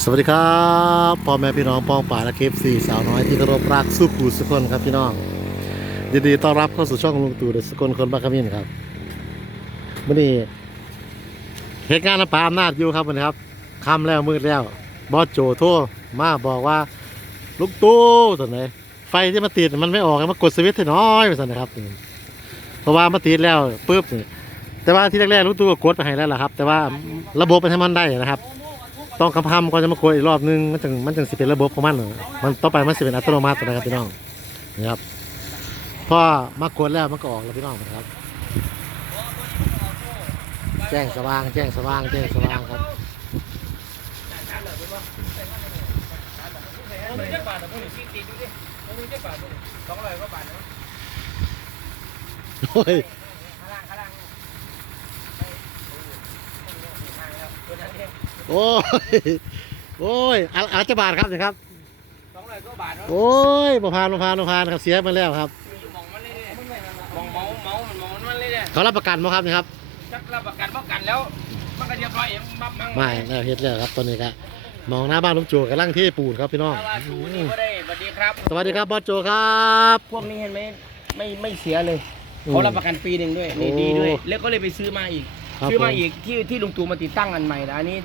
สวัสดีครับพ่อแม่พี่น้องป้องป่าและเคฟซีสาวน้อยที่เคารพรักสู้กูสุกคนครับพี่น้องยินดีต้อนรับเข้าสู่ช่องลุงตู่เดอะสกลคนบ้าขมิ้นครับวันนี้เหตุการณ์น้ำปลาอำนาจอยู่ครับวันนี้ครับคำแล้วมืดแล้วบอสโจโทรมาบอกว่าลุงตู่ตอนไหนไฟที่มาติดมันไม่ออกมากดสวิตช์ให้น้อยไปสันนะครับเพราะว่ามาติดแล้วปุ๊บแต่ว่าที่แรกๆลุงตู่ก็กดไปให้แล้วล่ะครับ แต่ว่าระบบมันให้มันได้นะครับ ต้องคำคำๆก่อนจะมากดอีกรอบนึงมันจึงมันจึงสิเป็นระบบของมันเมันต่อไปมันสิเป็นอัตโนมัตินะครับพี่น้องนี่ครับพอมากดแล้วมันก็ออกแล้วพี่น้องนะครับ แจ้งสว่าง แจ้งสว่าง แจ้งสว่างครับโอ้ย โอ้ยโอ้ยอาอาจจะบาทครับนี่ครับสองร้อยกว่าบาทโอ้ยประพานประพานประพานครับเสียไปแล้วครับมองมันเลยเนี่ยมองเมาเมามันมองมันเลยเนี่ยเขารับประกันไหมครับนี่ครับจักรับประกันประกันแล้วมันก็เรียบร้อยเองมับมังไม่แล้วเฮ็ดแล้วครับตอนนี้ก็มองหน้าบ้านลุงโจกำลังเที่ปูนครับพี่น้องถ้าว่าชูนี่ก็ได้สวัสดีครับสวัสดีครับบอสโจครับพวกนี้เห็นไหมไม่ไม่เสียเลยอืมเขารับประกันปีหนึ่งด้วยนี่โอ้ดีด้วย แล้วก็เลยไปซื้อมาอีกครับซื้อมาผมอีกที่ที่ลุงตู่มาติดตั้งอันใหม่นะอันนี้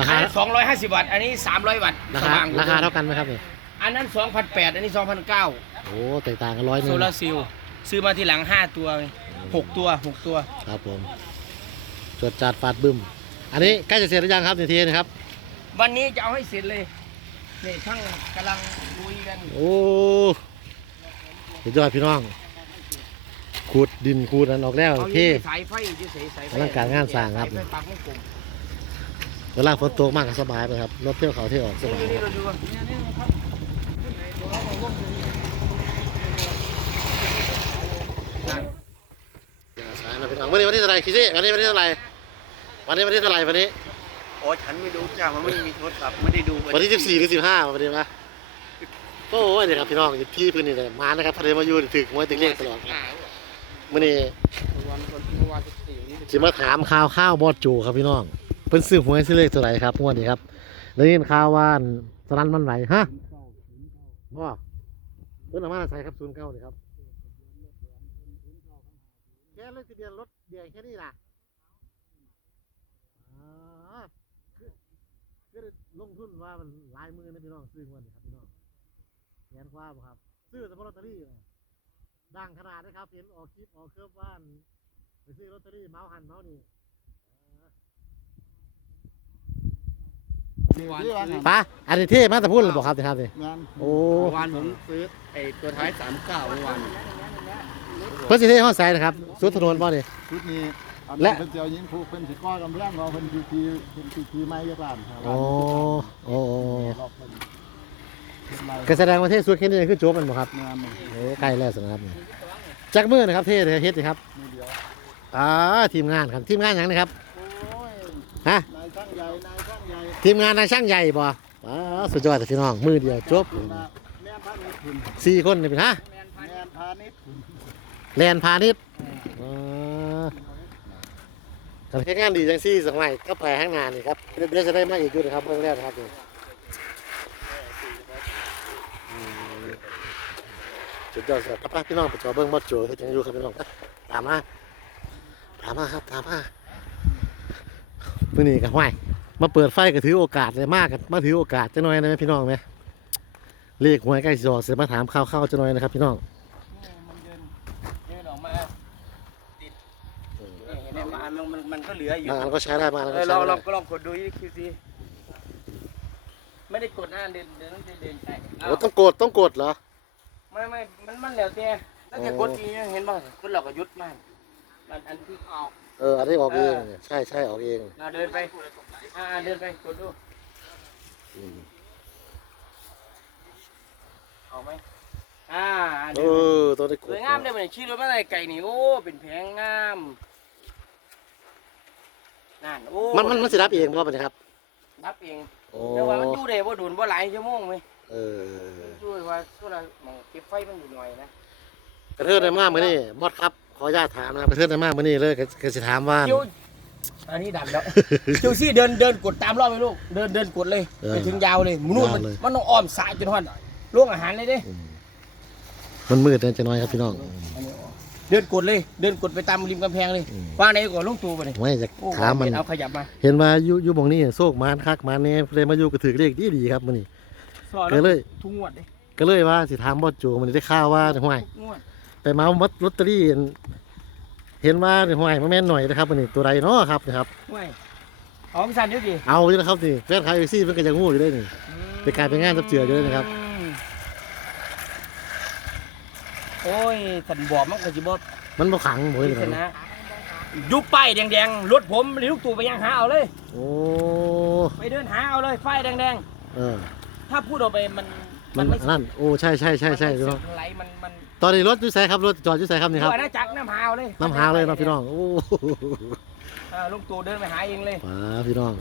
ราคา สองร้อยห้าสิบวัตต์อันนี้สามร้อยวัตต์ราสคาว่างราคาเท่ากันไหมครับเนี่ยอันนั้นสองพันแปดอันนี้สองพันเก้าโอ้แตกต่างกันร้อยหนึโซงลาร์เซลล์ซื้อมาทีหลังห้าตัวหกตัวหกตัว ครับผมจดจัดฟาดบึ้ม อันนี้ใกล้จะเสร็จหรือยังครับในทีนะครับ วันนี้จะเอาให้เสร็จเลยนี่ช่างกำลังลุยกันโอ้สุดยอดพี่น้องขูดดินขูดนั้นออกแล้วเอาโออเคยู่ในสายไฟอยู่เฉยๆสายไฟอลังการงานสร้างครับ สยไฟปักไม่กลม เวลาฝนตกมากก็สบายไปครับ รถเที่ยวเขาเที่ยวออกสบายนี่คนี่รับเราดูว่าเนี่ยนี่ครับสายนะพี่น้องวันนี้วันที่เท่าไหร่คิดสิวันนี้วันที่เท่าไหร่วันนี้วันที่เท่าไหร่วันนี้โอ้ฉันไม่รู้จ้ามันไม่มีโทรศัพท์ไม่ได้ดูวันที่สิบสี่หรือสิบห้าวันนี้นะโอ้ยเดี๋ยวครับพี่น้องพี่พื้นนี่เลยมานะครับพอดีมาอยู่ถึกมวยถึงเลขตลอดมื่อนี้วันคนเมื่อวานสิบสี่วันนี้สิมาถามข่าวข้าวบอดจูครับพี่น้อง เพิ่นซื้อหวยซื้อเลขเท่าไหร่ครับงวดนี้ครับได้ยินข่าวว่าสนันมันไหวฮะบ่เพิ่นเอามาใส่ครับศูนย์เก้านี่ครับแค่เลขทะเบียนรถแดงแค่นี้ล่ะอ่าคือคือลงทุนว่ามันหลายมือนะพี่น้องซื้องวดนี้ครับพี่น้องแสนกว่าบ่ครับ ซื้อแต่ลอตเตอรี่ดังขนาดนะครับเห็นออกคลิปออกเครือบว่านไปซื้อลอตเตอรี่เมาส์หันเมาส์นี่ เมื่อวานซื้อป้าอันนี้เท่มากแต่พูดหรือเปล่าครับเนี่ยครับนี่งานโอ้เมื่อวานผมซื้อไอ้ตัวท้ายสามเก้าเมื่อวานเพิ่นสิเท่ห้องใส่นะครับสุดถนนบ่นี่ ชุดนี้อันและนั้นเป็นเจียวยิงผูกเป็นสิก้อกำลังเราเป็นพีพีเป็นพีพีไม้ยกล้านครับโอ้โอ้โอ้รอบเป็นเป็นไรก็แสดงว่าเท่สุดแค่นี้คือโจ๊บมันบ่ครับงานนี่โอ้ใกล้แล้วสินะครับนี่จักมือนะครับเท่เฮ็ดนี่ครับ มือเดียวอ่าทีมงานครับทีมงานหยังนะครับโอ้ยฮะนาย ช่างใหญ่นายช่างใหญ่ทีมงานนายช่างใหญ่บ่อ่าสุดยอดเลยพี่น้องมือเดียวจบคุณนะแม่นพาณิชย์คุณสี่คนนี่เป็นฮะแม่นพาณิชย์คุณแลนพาณิชย์อ่าการเฮ็ดงานดีจังซี่สมัยก็ไปข้างหน้านี่ครับเดี๋ยวจะได้มาอีกอยู่นะครับเบิ่งแล้วนะครับนี่อืมสุดยอดสุดครับพี่น้องไปจอเบิ่งบอสโจเฮ็ดจังอยู่ครับพี่น้องตามมาตามมาครับตามมา มื้อนี้ก็ห้วยมาเปิดไฟก็ถือโอกาสเลยมากกันมาถือโอกาสจังหน่อยนะแม่พี่น้องแม่เลขหวยใกล้สิออกเสร็จมาถามข่าวๆจังหน่อยนะครับ พี่น้องมันเดินเดินออกมาติดนี่เห็นไหมมันมันมันมันก็เหลืออยู่บางอันก็ใช้ได้บางอันเอก็อใช้ลองไม่ลได้องก็ลองกดดูยี่คิวซีไม่ได้กดหน้าเดินเดินเดินเดินใช่โอ้ต้องกดต้องกดเหรอไม่ไม่มันมันแล้วแต่ถ้าแกโอ้กดอีกเห็นป่ะกดเราก็ยุดมากมันอันที่ออก เอออันนี้ออกเองเนี่ยใช่ใช่ออกเองอ่าเดินไปอ่าเดินไปกดดูอืมออกไหมอ่าเอเดินอตัวนี้กสดวยงามได้เหมือนชี้รถมาอะไรไก่นี่โอ้เป็นแผงงามนั่นโอ้มันมันมันสิรับเองเพราะมันครับรับเองโอ้แต่ว่ามันอยู่ได้ว่าดุนว่าหลายชั่วโมงไหมเออช่วยว่าช่วยเราหมองเก็บไฟมันอยู่หน่อยนะกระเทือนได้มากมื้อนี้บอสครับ ขออนุญาตถามนะครับกระเทือนได้มากมื้อนี้เลยก็ก็สิถามว่าเกี่ยวอันนี้ดันแล้วเจ้าซี่เดินเดินกดตามรอบไปลูก เดินเดินกดเลยเออไปถึงยาวเลยนู่นมันยาวเลย มันต้องอ้อมสายจนฮอดล่วงอาหารเลยเด้มันมืดนะจะน้อยครับพี่น้องอันนี้อ้อมเดินกดเลย เดินกดไปตามริมกำแพงเลยอืมว่าไหนก่อนลุงตู่ไปเลยไม่จะโอ้ถามมัน เอาขยับมาเห็นว่าอยู่อยู่หมองนี้โซกมานคักมานแน่เลยมาอยู่กระถือเลขดีดีๆครับมันนี่สอนก็เลย ทุกงวดเลยก็เลยว่าสิถามบอสโจมันได้ข่าวว่าห่วย ทุกงวด ไปเมามัดลอตเตอรี่ เห็นว่าห่วยมาแม่นหน่อยนะครับมันนี่ตัวใดเนาะครับนะครับ ห่วยเอาของสันเดี๋ยวดิเอาอยู่นะครับนี่แฟนขายเอซี่เพิ่นก็ยังงูอยู่ได้นี่เป็นการเป็นงานจับเจืออยู่ด้วยนะครับมโอ้ยสันบอกมันก็สิบ่มันบ่ขังบ่พิเห็นชเหรอนะยุบป้ายแดงๆรถผมหรือลูกตู่ไปยังหาเอาเลย โอ้ไปเดินหาเอาเลยป้ายแดงเออๆ ถ้าพูดออกไปมันมันไม่นั่นโอ้ใช่ใช่ใช่ใช่พี่น้องมันไหลมันมัน ตอนนี้รถอยู่ไสครับรถจอดอยู่ไสครับนี่ครับตัวนะจักรน้ำหาวเลยน้ำหาเลยเนาะพี่น้องโอ้อ่าลูกตู่เดินไปหาเองเลยป้าพี่น้อง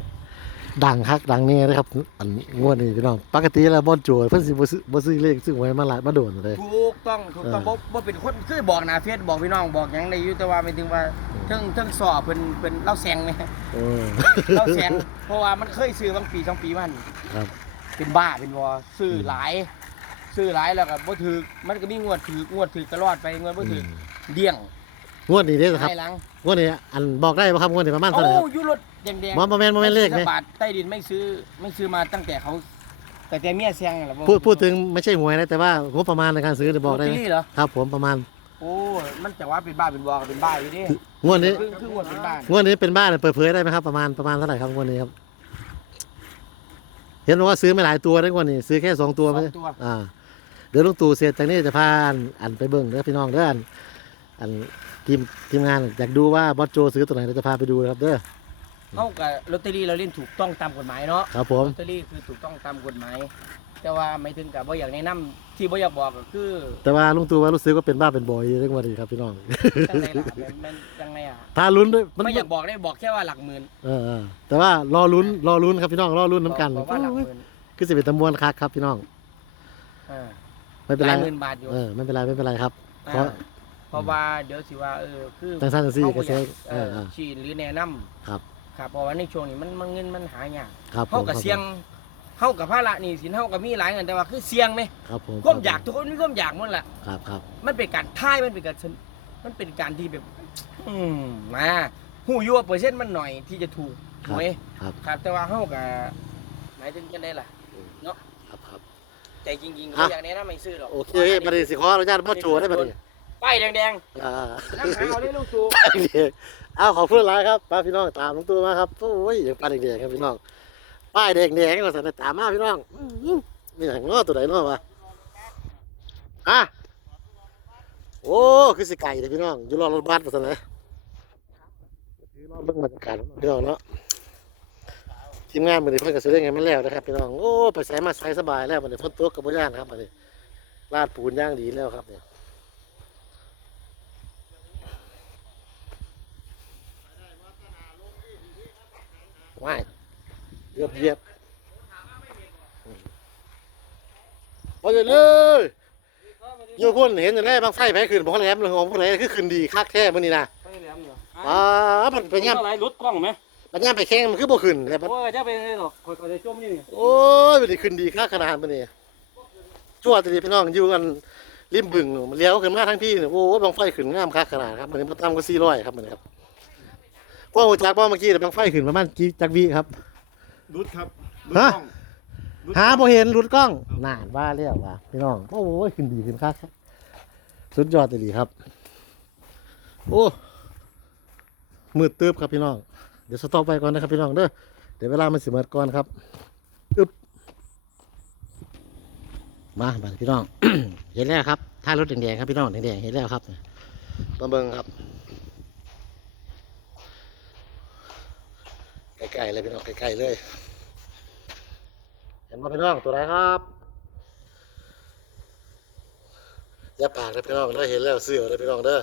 ดังคักดังแน่เลยครับ อันงวดนี้พี่น้อง ปกติแล้วบอลโจเพิ่นสิบ่ซื้อบ่ซื้อเลขซื้อหวยมาหลายมาโดนเลยถูกต้องถูกต้องเอบ่อบ่เป็นคนคือบอกหนาเฟซบอกพี่น้องบอกหยังได้อยู่แต่ว่าไม่ถึงว่าเทิงเทิงสอบเพิ่นเพิ่นเล่าแซงไหมโอ้เล่าแซงเพราะว่ามันเคยซื้อบางปีสองปีมันครับ เป็นบ้าเป็นวอซื้อหลาย ซื้อหลายแล้วก็บ่ถือมันก็มีงวดถืองวดถือตลอดไปงวดบ่ถือเดี่ยงงวดนี้เด้อครับให้หลังงวดนี้อันบอกได้บ่ครับงวดนี้ประมาณโอ้เท่าไหร่ครับอยูรถแดงบ่บ่แม่นบ่แม่นเลขไหมบาทใต้ดินไม่ซื้อไม่ซื้อมาตั้งแต่เขาแต่แต่เมียแซงนั่นแหละบ่พูดพูดถึงไม่ใช่หวยนะแต่ว่างบประมาณในการซื้อจะบอกได้ลไหตมเตรี่เหรอครับ ผมประมาณโอ้มันจะว่าเป็นบ้าเป็นวอก็เป็นบ้าอยู่ดิงวดนี้คือคืองวดเป็นบ้างวดนี้เป็นบ้านเปิดเผยได้ไหมครับประมาณประมาณเท่าไหร่ครับงวดนี้ครับเห็นว่าซื้อไม่หลายตัวได้งวดนี้ซื้อแค่สองตัวไหมสองตัวอ่า เดี๋ยวลุงตู่เสร็จจากนี้จะพาอันอันไปเบิ่งเด้อพี่น้องเด้ออันอันทีมทีมงานอยากดูว่าบอสโจซื้อตัวไหนเราจะพาไปดูนะครับเด้อเขากับลอตเตอรี่เราเล่นถูกต้องตามกฎหมายเนาะครับผมลอตเตอรี่คือถูกต้องตามกฎหมายแต่ว่าไม่ถึงกับว่าอยากแนะนำที่บ่อยากบอกก็คือ แต่ว่าลุงตู่ว่ารู้สึกว่าเป็นบ้าเป็นบอยเรื่องวันนี้ครับพี่น้องจังไงล่ะมันมันจังไงอะพาลุ้นด้วยมันไม่อยากบอกได้บอกแค่ว่าหลักหมื่นเออเออแต่ว่ารอลุ้นรอลุ้นครับพี่น้องรอลุ้นน้ำกันบอกว่าหลักหมื่นคือสิเป็นตำมวนคักครับพี่น้องอ่า ไม่เป็นหไรลายหมื่นบาทอยู่เออไม่เป็นไรไม่เป็นไรครับ เพราะ อ่าเพราะว่าเดี๋ยวสิว่าเออคือจังซั่นจังซี่เขาก็บ่ใช้อยากเอเอออเออชี้หรือแนะนำครับ ครับเพราะว่าในช่วงนี้มันมันเงินมันหายากครับผมเฮากับเสี่ยงเฮากับภาระหนี้สินเฮากับมีหลายเงินแต่ว่าคือเสี่ยงไหมครับผมความอยากทุกคนมีความอยากหมดแหละครับครับ มันเป็นการท่ายมันเป็นการสนมันเป็นการที่แบบ อืมมาหูอยัวาเปอร์เซ็นต์มันหน่อยที่จะถูกคหรับวยครับ ครับ แต่ว่าเฮากับหมายถึงกันได้ล่ะ ครับครับ ใจจริงๆก็อะบ่อยากแนะนำให้ซื้อหรอกโอเคบัดนี้สิขออนุญาตบอสโจได้บัดนี้ป้ายแดงอ่าๆน้ำหาเอาเลยลูกจูป้ายแดงเอาขอบคุณหลายครับป้าพี่น้องตามลุงตู่มาครับโอ้ยอย่างป้ายแดงๆครับพี่น้องป้ายแดงๆก็สั่นตามมาพี่น้องอื้อหือมีหยังง้อตัวไหนง้อวะอะโอ้คือสิไก่เลยพี่น้องอยู่รอรถบัสมาสั่นเลยรอเบิ่งบรรยากาศพี่น้องเนาะ ทีมงานมือนี้เพิ่นก็สิได้ไงมันแล้วนะครับพี่น้องโอ้ไปใส่มาใส่สบายแล้วมันนี้ฝนตกกับบ่ย่านครับมันนี้ลาดปูนย่างดีแล้วครับเนี่ยว้ายเหยียบเหยียบมาเลยเลยโยคนเห็นอย่างไรบางไฟแพ้ขึ้นบอกแหลมเลยของพวกไหนคือขึ้นดีคักแท้มื่อนี้นะอ่ามันไปย่ำอะไรรถกล้องไหม มันย่ำไปแข่งมันคือบ่ขึ้นแต่มันโอ้ยจะเป็นไงหรอกคอยจะจมนี่โอ้ยมันได้ขึ้นดีคักขนาดมื่อนี้จวดเลยพี่น้องอยู่กันริมบึงมันเลี้ยวขึ้นมาทั้งพี่เนี่ยโอ้ยบางไฟขึ้นงามคักขนาดครับมันนี้มันต่ำกว่าสี่ร้อยครับมันนี้ครับกว้างหัวจักว่าเมื่อกี้แต่บางไฟขึ้นประมาณกี่จักวิครับรุดครับฮะหาบ่เห็นหลุดกล้องนานว่าเรียกว่าพี่น้องโอ้ยขึ้นดีขึ้นคักสุดยอดเลยดีครับ โอ้มืดตึบครับพี่น้อง เดี๋ยวสต็อปไปก่อนนะครับพี่น้องเด้อเดี๋ยวเวลามันสิเมิดก่อนครับอึบมาบัพี่น้อง เห็นแล้วครับท่ารถแดงๆครับพี่น้องแดงๆเห็นแล้วครับมาเบิ่งครับใกล้ๆเลยพี่น้องใกล้ๆเลย เห็นว่าพี่น้องตัวไหนครับอย่าปากเลยพี่น้องเด้อเห็นแล้วเสือเลยพี่น้องเด้อ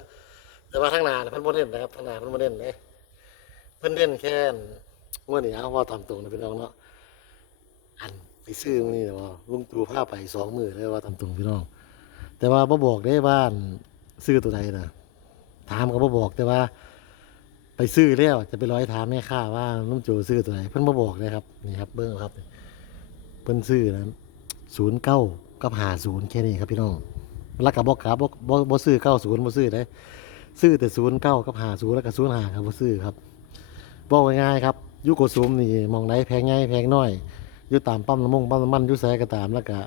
แต่ว่าทางหนาน่ะเพิ่นบ่เน้นนะครับทางนาเพิ่นบ่เน้นเลย เพิ่นเน้นแค่งวดนี้เอาว่าตามตรงนะพี่น้องเนาะอันไปซื้อมื้อนี้นะว่าลุงตู่พาไปสองมื้อเลยว่าตามตรงพี่น้อง แต่ว่าบ่บอกได้ว่านซื้อตัวใดนะถามก็บ่บอกแต่ว่า ไปซื้อแล้วจะไปร้อยถามแม่ค้าว่าลุงโจซื้อตัวไหนเพิ่นมาบอกเลยครับนี่ครับ เบิ้งครับเพิ่นซื้อนั้นศูนย์เก้ากับหาศูนย์แค่นี้ครับพี่น้องแล้วก็บบอกกลับบ่บ่บ่ซื้อเก้าศูนย์บ่ซื้อได้ซื้อแต่ศูนย์เก้ากับหาศูนย์แล้วก็ศูนย์หาครับบ่ซื้อครับ บอกง่ายๆครับยุโกซุมนี่มองไหนแพงง่ายแพงน้อยอยู่ตามปั๊มน้ำมงปั๊มน้ำมันอยู่ไสก็ตามแล้วก็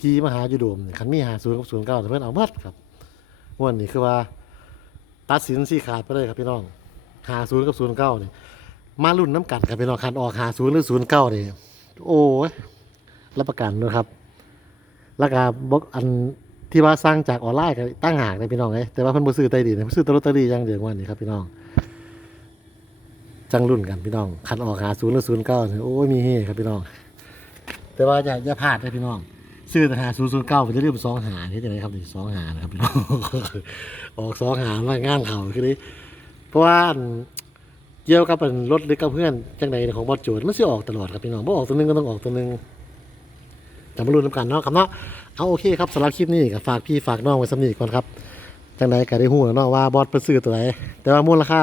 ที่มหาอยู่โดมคันมีหาศูนย์กับศูนย์เก้าเพิ่นเอาหมดครับงวดนี้คือว่า ตัดสินสี่ขาดไปเลยครับพี่น้องหาศูนย์กับศูนย์เก้านี่มารุ่นน้ำกัดครับพี่น้องคันออกหาศูนย์หรือศูนย์เก้านี่โอ้ยรับประกันด้วยครับ แล้วก็บอกอันที่ว่าสร้างจากออนไลน์ก็ตั้งหากเลยพี่น้องเลยแต่ว่าเพิ่นบ่ซื้อไต้ดินนะเพิ่นซื้อตลอตเตอรี่อย่างเดียววันนี้ครับพี่น้อง จังรุ่นกันพี่น้องคันออกหาศูนย์หรือศูนย์เก้าโอ้ยมีเฮครับพี่น้อง แต่ว่าอย่าอย่าพลาดนะพี่น้องซื้อแต่หาศูนย์ศูนย์เก้าผมจะเรียกสองหาที่จะไหนครับสองหานะครับพี่น้องออกสองหาว่างานเขาคือนี้เพราะว่าเกี่ยวกับเป็นรถหรือกับเพื่อนจังใดของบอสโจดมันสิออกตลอดครับพี่น้องบ่ออกตัวนึงก็ต้องออกตัวนึงแต่มาลุ้นนำกันเนาะครับเนาะเอาโอเคครับสำหรับคลิปนี้ก็ฝากพี่ฝากน้องไว้สำนีก่อนครับจังใดก็ได้หู้แล้วเนาะว่าบอสไปซื้อตัวไหนแต่ว่ามูลค่า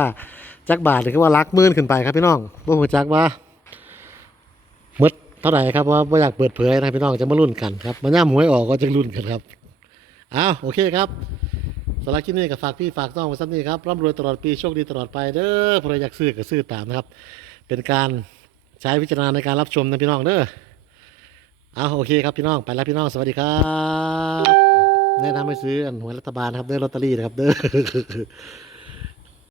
จักบาทหรือว่าลักมื่นขึ้นไปครับพี่น้องบ่ฮู้จักว่าหมดเท่าไหร่ครับว่าบ่อยากเปิดเผยนะพี่น้องจะมาลุ้นกันครับมันย่ามหวยออกก็จะลุ้นกันครับอ้าวโอเคครับสำหรับคลิปนี้ก็ฝากพี่ฝากน้องไว้สักนี้ครับร่ำรวยตลอดปีโชคดีตลอดไปเด้อใครอยากซื้อก็ซื้อตามนะครับ เป็นการใช้วิจารณาในการรับชมนะพี่น้องเด้อเอาโอเคครับพี่น้องไปแล้วพี่น้องสวัสดีครับแนะนำให้ซื้ออันหวยรัฐบาลครับเด้อลอตเตอรี่นะครับเด้อ